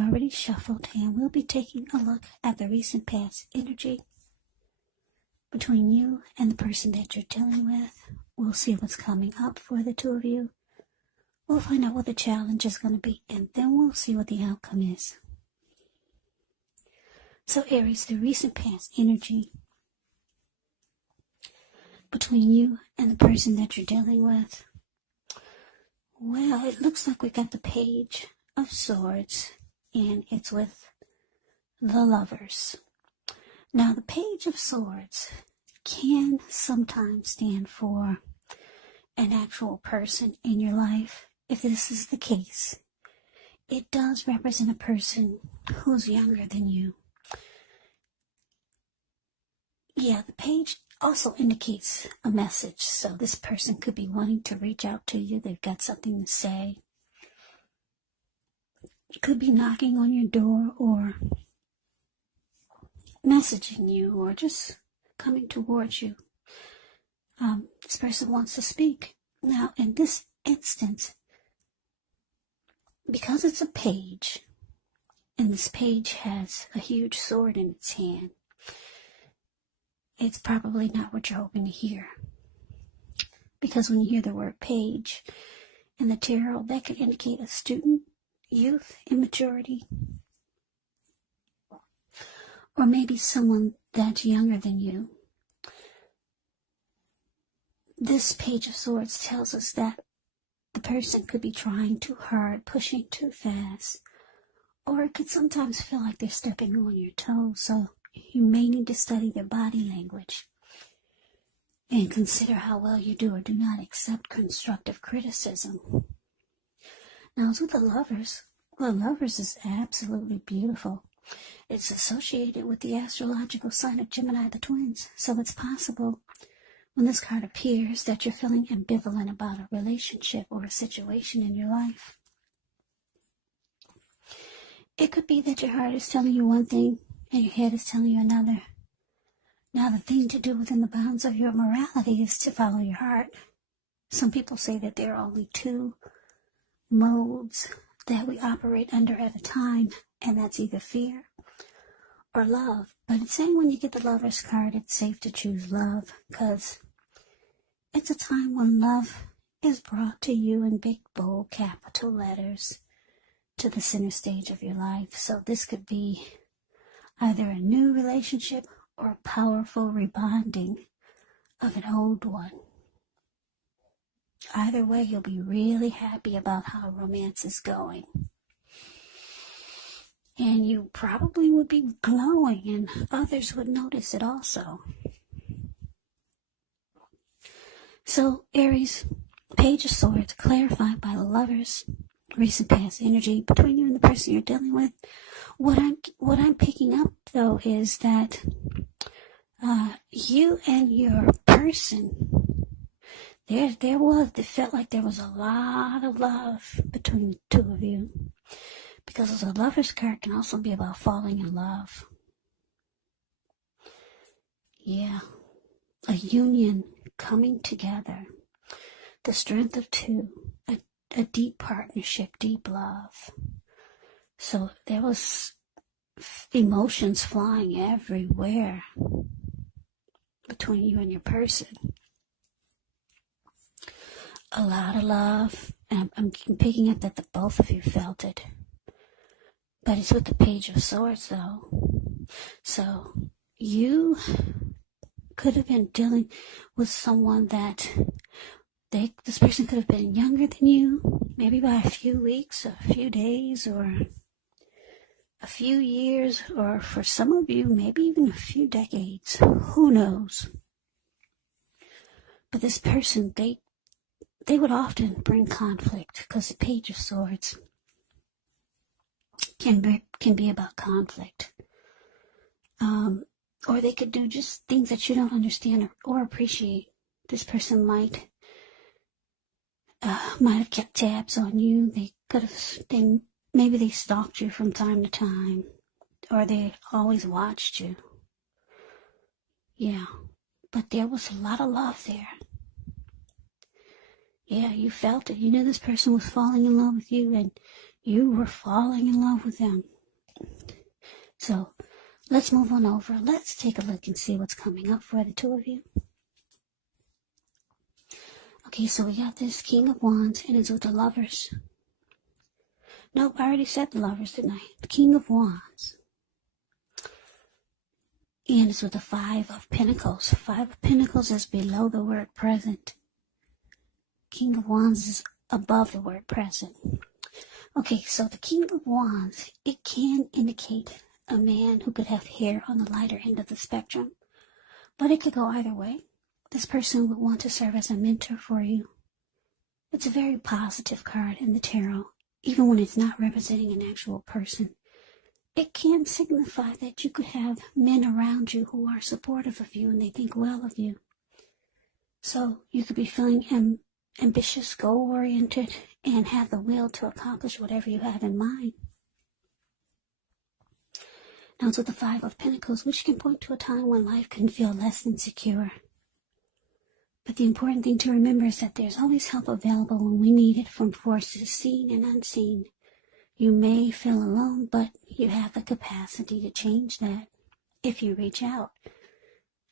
already shuffled, and we'll be taking a look at the recent past energy between you and the person that you're dealing with. We'll see what's coming up for the two of you. We'll find out what the challenge is going to be, and then we'll see what the outcome is. So Aries, the recent past energy between you and the person that you're dealing with. Well, it looks like we got the Page of Swords, and it's with the Lovers. Now, the Page of Swords can sometimes stand for an actual person in your life. If this is the case, it does represent a person who's younger than you. Yeah, the page also indicates a message. So this person could be wanting to reach out to you. They've got something to say. Could be knocking on your door or messaging you or just coming towards you. This person wants to speak. Now, in this instance, because it's a page, and this page has a huge sword in its hand, it's probably not what you're hoping to hear. Because when you hear the word page in the tarot, that could indicate a student, youth, immaturity, or maybe someone that's younger than you. This Page of Swords tells us that the person could be trying too hard, pushing too fast, or it could sometimes feel like they're stepping on your toes, so you may need to study their body language and consider how well you do or do not accept constructive criticism. Now, as with the Lovers, the Lovers is absolutely beautiful. It's associated with the astrological sign of Gemini, the twins, so it's possible when this card appears that you're feeling ambivalent about a relationship or a situation in your life. It could be that your heart is telling you one thing and your head is telling you another. Now, the thing to do within the bounds of your morality is to follow your heart. Some people say that there are only two modes that we operate under at a time, and that's either fear or love. But it's saying when you get the Lover's card, it's safe to choose love, because it's a time when love is brought to you in big, bold, capital letters to the center stage of your life. So this could be either a new relationship or a powerful rebonding of an old one. Either way, you'll be really happy about how romance is going. And you probably would be glowing, and others would notice it also. So, Aries, Page of Swords, clarified by the Lovers, recent past energy between you and the person you're dealing with. What I'm picking up, though, is that you and your person, it felt like there was a lot of love between the two of you. Because the Lover's card can also be about falling in love. Yeah. A union coming together. The strength of two. A deep partnership, deep love. So there was emotions flying everywhere between you and your person. A lot of love. And I'm picking up that the both of you felt it. But it's with the Page of Swords, though. So you could have been dealing with someone that this person could have been younger than you, maybe by a few weeks, or a few days, or a few years, or for some of you, maybe even a few decades. Who knows? But this person, they would often bring conflict, because the Page of Swords can be about conflict. Or they could do just things that you don't understand or appreciate. This person might have kept tabs on you. Maybe they stalked you from time to time, or they always watched you. Yeah, but there was a lot of love there. Yeah, you felt it. You knew this person was falling in love with you, and You were falling in love with them. So let's move on over. Let's take a look and see what's coming up for the two of you. Okay, so we got this King of Wands, and it's with the Lovers. Nope, I already said the Lovers, didn't I? The King of Wands. And it's with the Five of Pentacles. Five of Pentacles is below the word present. King of Wands is above the word present. Okay, so the King of Wands, it can indicate a man who could have hair on the lighter end of the spectrum. But it could go either way. This person would want to serve as a mentor for you. It's a very positive card in the tarot, even when it's not representing an actual person. It can signify that you could have men around you who are supportive of you and they think well of you. So you could be feeling ambitious, goal-oriented, and have the will to accomplish whatever you have in mind. Now it's with the Five of Pentacles, which can point to a time when life can feel less than secure. But the important thing to remember is that there's always help available when we need it from forces seen and unseen. You may feel alone, but you have the capacity to change that if you reach out.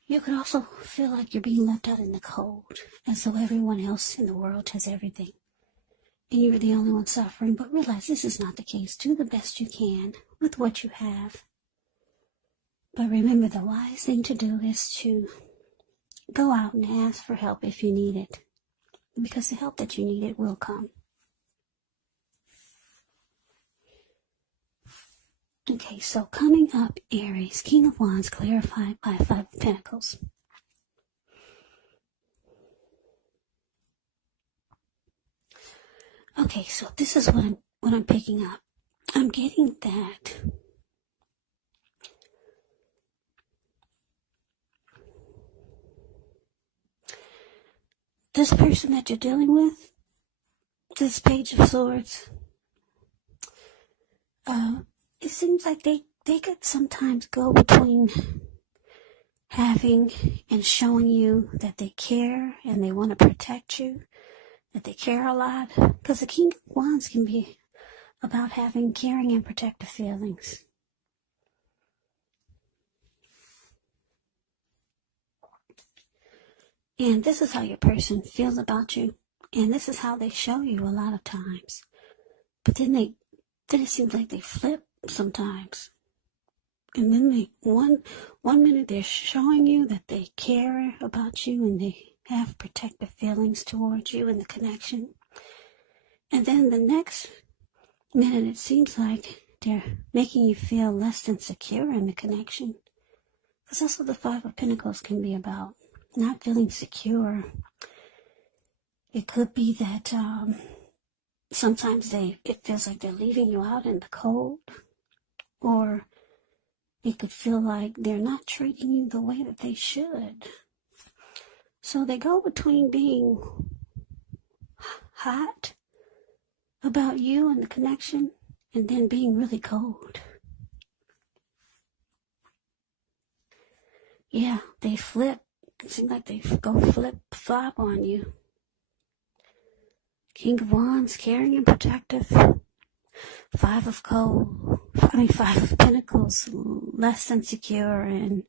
You could also feel like you're being left out in the cold, as though everyone else in the world has everything, and you're the only one suffering. But realize this is not the case. Do the best you can with what you have. But remember, the wise thing to do is to go out and ask for help if you need it, because the help that you need, it will come. Okay, so coming up, Aries, King of Wands, clarified by Five of Pentacles. Okay, so this is what I'm picking up. I'm getting that this person that you're dealing with, this Page of Swords, it seems like they could sometimes go between having and showing you that they care and they want to protect you, that they care a lot. Because the King of Wands can be about having caring and protective feelings. And this is how your person feels about you. And this is how they show you a lot of times. But then it seems like they flip sometimes. And then one minute they're showing you that they care about you and they have protective feelings towards you and the connection. And then the next minute it seems like they're making you feel less than secure in the connection. Because that's what the Five of Pentacles can be about. Not feeling secure. It could be that sometimes it feels like they're leaving you out in the cold, or it could feel like they're not treating you the way that they should. So they go between being hot about you and the connection, and then being really cold. Yeah, they flip. It seems like they go flip-flop on you. King of Wands, caring and protective. Five of Pentacles, less than secure and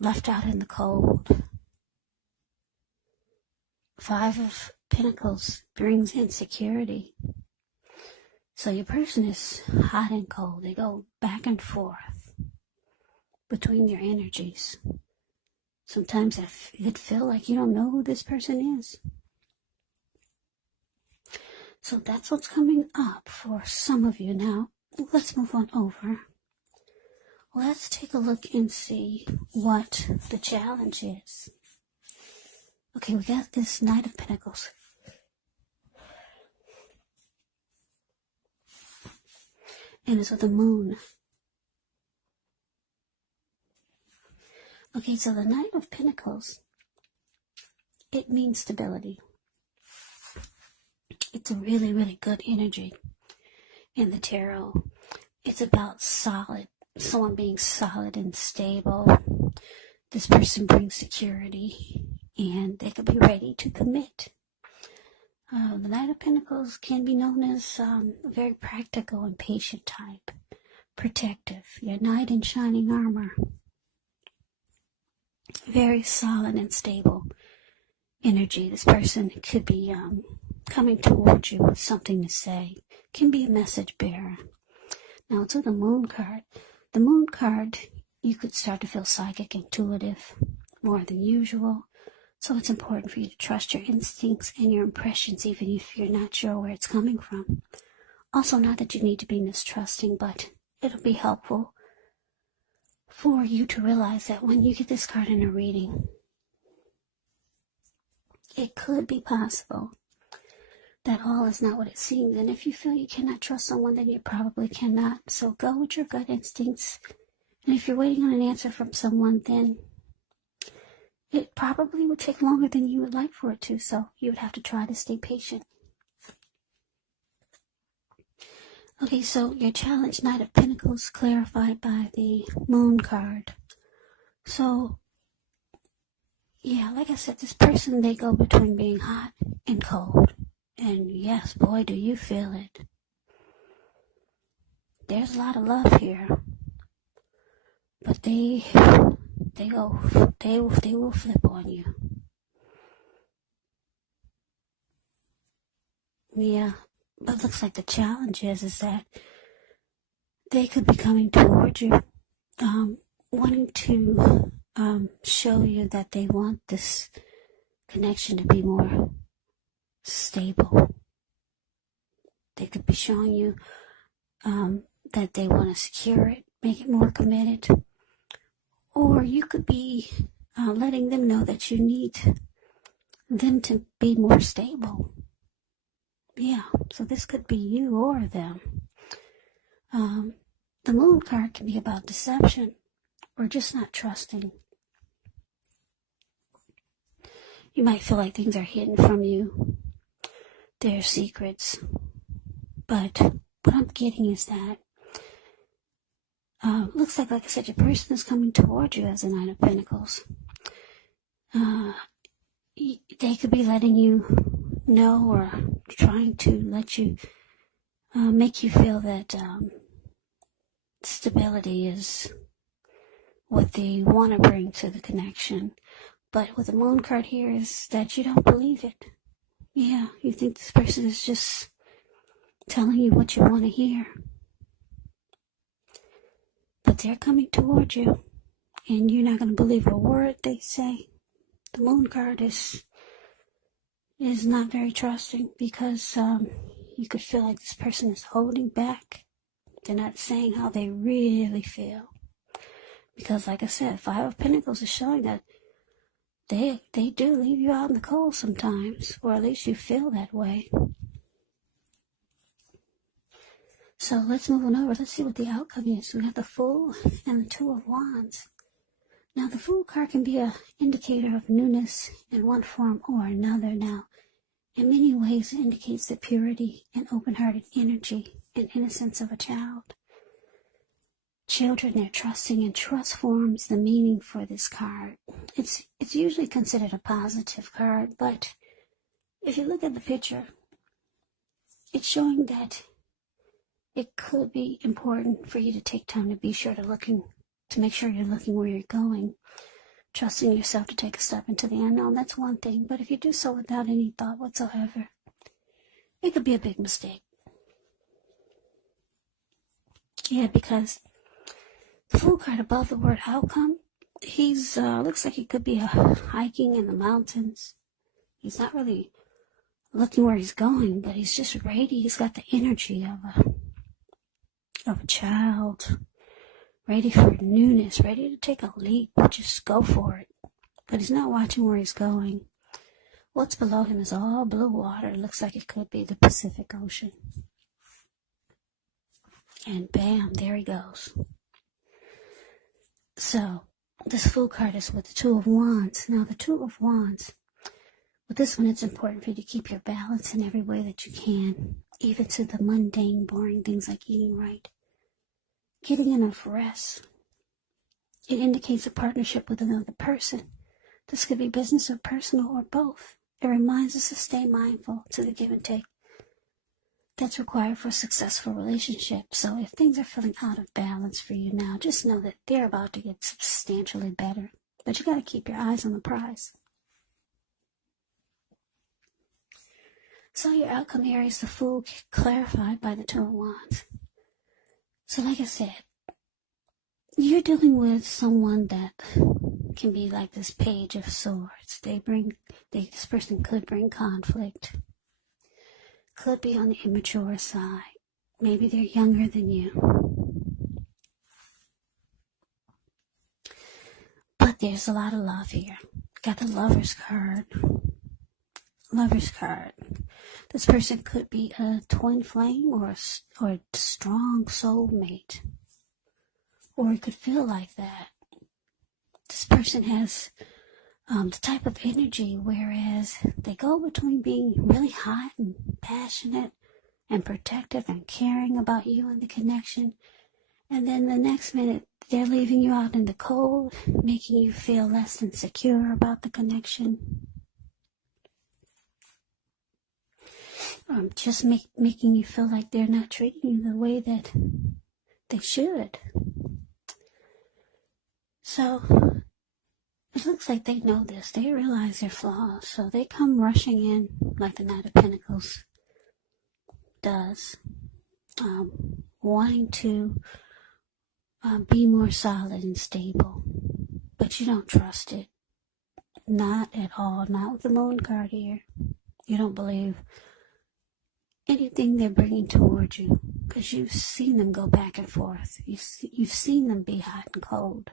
left out in the cold. Five of Pentacles brings insecurity. So your person is hot and cold. They go back and forth between their energies. Sometimes it could feel like you don't know who this person is. So that's what's coming up for some of you. Now, let's move on over. Let's take a look and see what the challenge is. Okay, we got this Knight of Pentacles. And it's with the Moon. Okay, so the Knight of Pentacles, it means stability. It's a really, really good energy in the tarot. It's about someone being solid and stable. This person brings security, and they could be ready to commit. The Knight of Pentacles can be known as a very practical and patient type. Protective. Your knight in shining armor. Very solid and stable energy. This person could be coming towards you with something to say. Can be a message bearer. Now to the Moon card. The Moon card, you could start to feel psychic, intuitive, more than usual. So it's important for you to trust your instincts and your impressions, even if you're not sure where it's coming from. Also, not that you need to be mistrusting, but it'll be helpful for you to realize that when you get this card in a reading, it could be possible that all is not what it seems. And if you feel you cannot trust someone, then you probably cannot. So go with your gut instincts. And if you're waiting on an answer from someone, then it probably would take longer than you would like for it to. So you would have to try to stay patient. Okay, so your challenge, Knight of Pentacles, clarified by the Moon card. So, yeah, like I said, this person, they go between being hot and cold. And yes, boy, do you feel it. There's a lot of love here. But they will flip on you. Yeah, but looks like the challenge is that they could be coming towards you, wanting to show you that they want this connection to be more stable. They could be showing you that they want to secure it, make it more committed. Or you could be letting them know that you need them to be more stable. Yeah, so this could be you or them. The Moon card can be about deception or just not trusting. You might feel like things are hidden from you. They're secrets. But what I'm getting is that looks like I said, your person is coming towards you as a Knight of Pentacles. They could be letting you know or trying to let you, make you feel that stability is what they want to bring to the connection. But with the Moon card here is that you don't believe it. Yeah, you think this person is just telling you what you want to hear. But they're coming towards you, and you're not going to believe a word they say. The Moon card is not very trusting because you could feel like this person is holding back. They're not saying how they really feel. Because like I said, Five of Pentacles is showing that they do leave you out in the cold sometimes, or at least you feel that way. So let's move on over. Let's see what the outcome is. We have the Fool and the Two of Wands. Now, the Fool card can be an indicator of newness in one form or another. Now, in many ways, it indicates the purity and open-hearted energy and innocence of a child. Children, they're trusting, and trust forms the meaning for this card. It's usually considered a positive card, but if you look at the picture, it's showing that it could be important for you to take time to be sure to make sure you're looking where you're going, trusting yourself to take a step into the unknown. That's one thing, but if you do so without any thought whatsoever, it could be a big mistake. Yeah, because the Fool card above the word outcome, he's looks like he could be hiking in the mountains. He's not really looking where he's going, but he's just ready. He's got the energy of a child, ready for newness, ready to take a leap, just go for it. But he's not watching where he's going. What's below him is all blue water. It looks like it could be the Pacific Ocean. And bam, there he goes. So, this Fool card is with the Two of Wands. Now, the Two of Wands, with this one, it's important for you to keep your balance in every way that you can, even to the mundane, boring things like eating right. Getting enough rest. It indicates a partnership with another person. This could be business or personal or both. It reminds us to stay mindful to the give and take that's required for a successful relationship. So if things are feeling out of balance for you now, just know that they're about to get substantially better. But you got to keep your eyes on the prize. So your outcome, Aries, the Fool, clarified by the Two of Wands. So like I said, you're dealing with someone that can be like this Page of Swords. This person could bring conflict. Could be on the immature side. Maybe they're younger than you. But there's a lot of love here. Got the Lover's card. Lover's card. This person could be a twin flame or a strong soulmate. Or it could feel like that. This person has the type of energy, whereas they go between being really hot and passionate and protective and caring about you and the connection, and then the next minute they're leaving you out in the cold, making you feel less than secure about the connection. Just making you feel like they're not treating you the way that they should. So it looks like they know this. They realize their flaws. So they come rushing in like the Knight of Pentacles does, wanting to be more solid and stable. But you don't trust it. Not at all. Not with the Moon card here. You don't believe anything they're bringing toward you, because you've seen them go back and forth. You've seen them be hot and cold.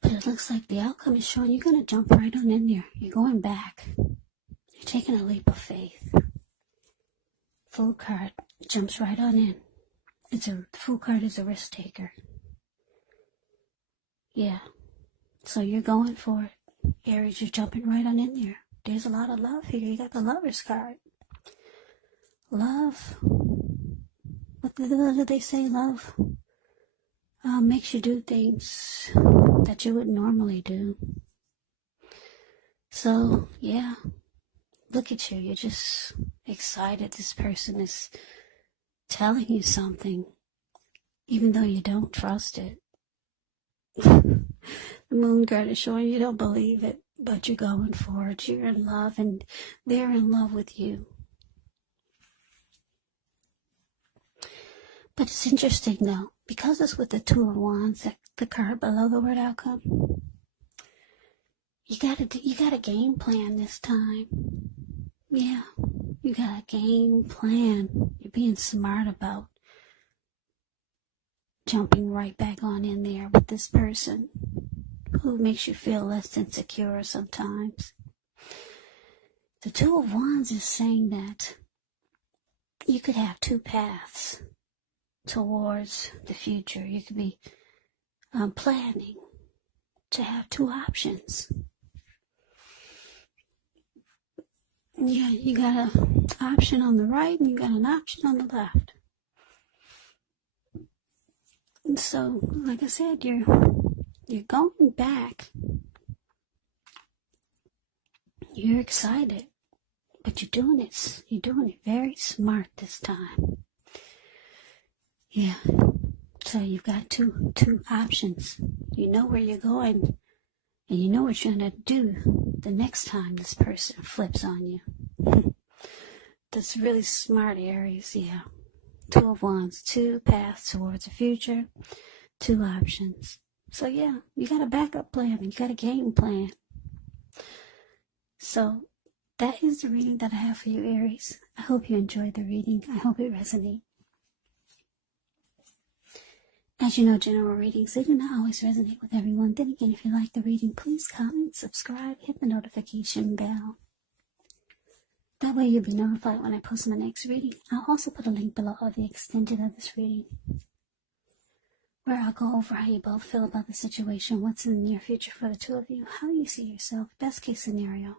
But it looks like the outcome is showing you're going to jump right on in there. You're going back. You're taking a leap of faith. Fool card jumps right on in. The Fool card is a risk taker. Yeah. So you're going for it. Aries, you're jumping right on in there. There's a lot of love here. You got the Lover's card. Love. What do they say? Love makes you do things that you wouldn't normally do. So, yeah. Look at you. You're just excited. This person is telling you something, even though you don't trust it. The Moon card is showing you don't believe it, but you're going for it. You're in love, and they're in love with you. But it's interesting, though, because it's with the Two of Wands, the card below the word outcome. You got a game plan this time. Yeah, you got a game plan. You're being smart about jumping right back on in there with this person who makes you feel less than secure sometimes. The Two of Wands is saying that you could have two paths towards the future. You could be planning to have two options. Yeah, you got an option on the right and you got an option on the left. And so, like I said, you're going back. You're excited, but you're doing it very smart this time. Yeah. So you've got two options. You know where you're going, and you know what you're gonna do the next time this person flips on you. That's really smart, Aries. Yeah. Two of Wands, two paths towards the future, two options. So yeah, you got a backup plan, you got a game plan. So that is the reading that I have for you, Aries. I hope you enjoyed the reading. I hope it resonates. As you know, general readings, they do not always resonate with everyone. Then again, if you like the reading, please comment, subscribe, hit the notification bell. That way you'll be notified when I post my next reading. I'll also put a link below of the extended of this reading, where I'll go over how you both feel about the situation, what's in the near future for the two of you, how you see yourself, best case scenario,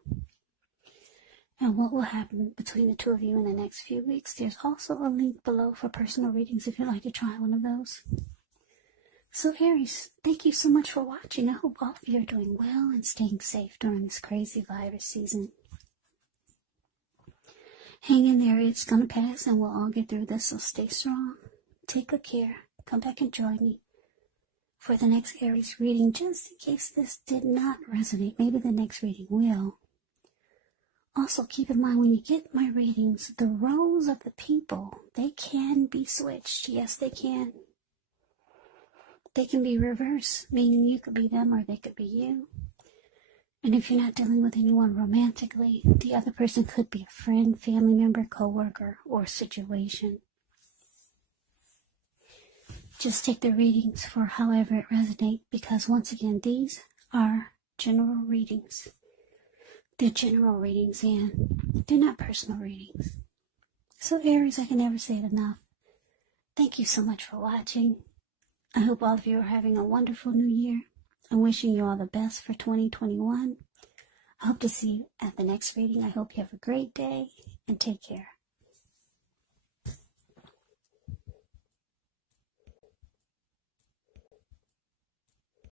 and what will happen between the two of you in the next few weeks. There's also a link below for personal readings if you'd like to try one of those. So Aries, thank you so much for watching. I hope all of you are doing well and staying safe during this crazy virus season. Hang in there, it's going to pass and we'll all get through this, so stay strong. Take good care. Come back and join me for the next Aries reading, just in case this did not resonate. Maybe the next reading will. Also, keep in mind when you get my readings, the roles of the people, they can be switched. Yes, they can. They can be reversed, meaning you could be them or they could be you. And if you're not dealing with anyone romantically, the other person could be a friend, family member, coworker, or situation. Just take the readings for however it resonates, because once again, these are general readings. They're general readings and they're not personal readings. So Aries, I can never say it enough. Thank you so much for watching. I hope all of you are having a wonderful new year. I'm wishing you all the best for 2021. I hope to see you at the next reading. I hope you have a great day and take care.